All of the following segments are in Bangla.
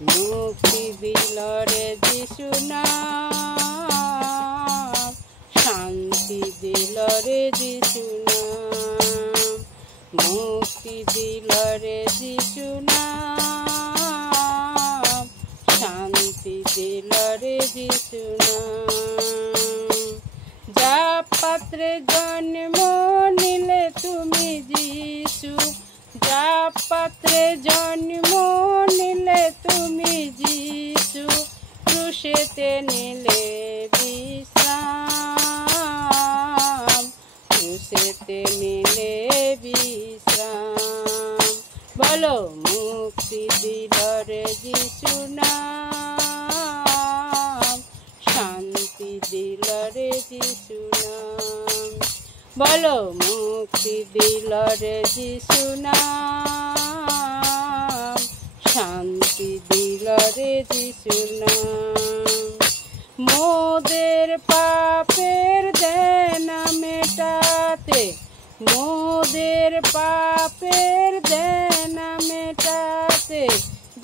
মুক্তি দিল রে যিশু নাম, শান্তি দিল রে যিশু নাম, মুক্তি দিল রে যিশু নাম, শান্তি দিল রে যিশু নাম। যা পাত্রে জন্ম নিলে তুমি যিশু, যা পাত্রে জন্ম নিলে তুমি যিশু, ক্রুশেতে নিলে বিশ্রাম, ক্রুশেতে নিলে বিশ্রাম। বলো মুক্তি দিল রে যিশু নাম, শান্তি দিল রে যিশু নাম। বলো মুক্তি দিল রে যিশু নাম, শান্তি দিল রে যিশু নাম। মোদের পাপের দেনা মেটাতে, মোদের পাপের দেনা মেটাতে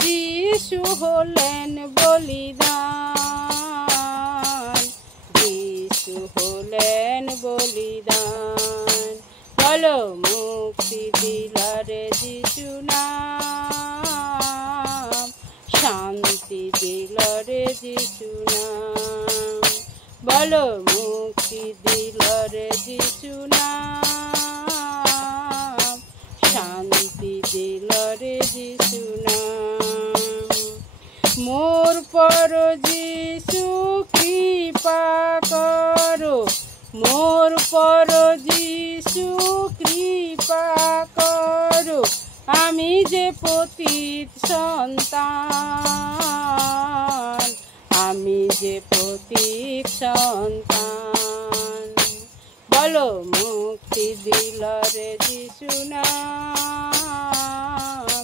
যিশু হলেন বলিদান, যিশু হলেন বলিদান। বলো মুক্তি দিল রে যিশু নাম, শান্তি দিল রে যিশু নাম। বলো মুক্তি দিল রে যিশু নাম, শান্তি দিল রে যিশু নাম। মোর পর যিশু কৃপা করো, মোর পর যিশু কৃপা করো, আমি যে পতিত সন্তান, আমি যে পতিত সন্তান। বলো মুক্তি দিল রে যিশু নাম,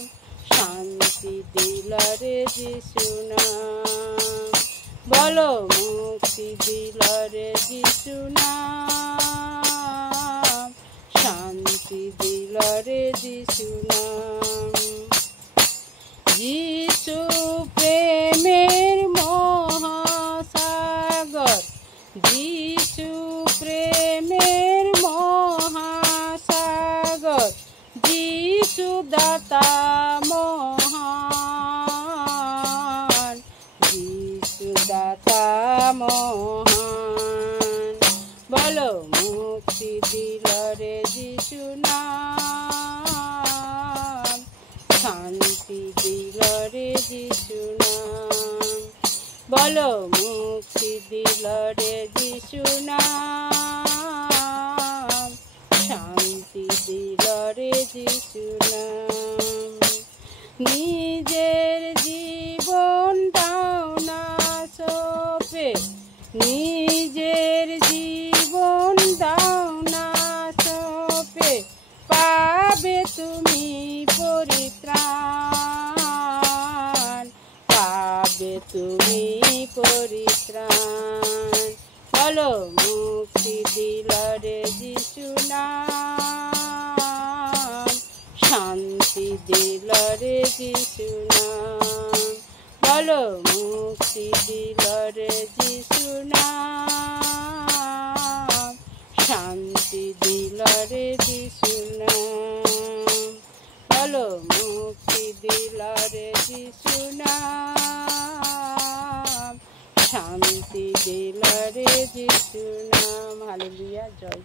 শান্তি দিল রে যিশু নাম। বলো মুক্তি দিল রে যিশু নাম, শান্তি দিল রে যিশু নাম। যিশু প্রেমের মহাসাগর, যিশু প্রেমের মহাসাগর, যিশু দাতা মহান, যিশু দাতা মহান। বলো মুক্তি দিল রে যিশু নাম, শান্তি দিল রে যিশু নাম। বলো মুক্তি দিল রে যিশু নাম, শান্তি দিল রে যিশু নাম। নিজের জীবন দাও না সঁপে, নিজের জীবন দাও না সঁপে, পাবে তুমি পরিত্রাণ, পাবে তুমি পরিত্রাণ। বলো মুক্তি দিল রে যিশু নাম, শান্তি দিল রে যিশু নাম। বলো মুক্তি দিল রে যিশু নাম, শান্তি দিল রে যিশু নাম। বলো মুক্তি দিল রে যিশু নাম, শান্তি দিল রে যিশু নাম। হালেলুয়া, জয়।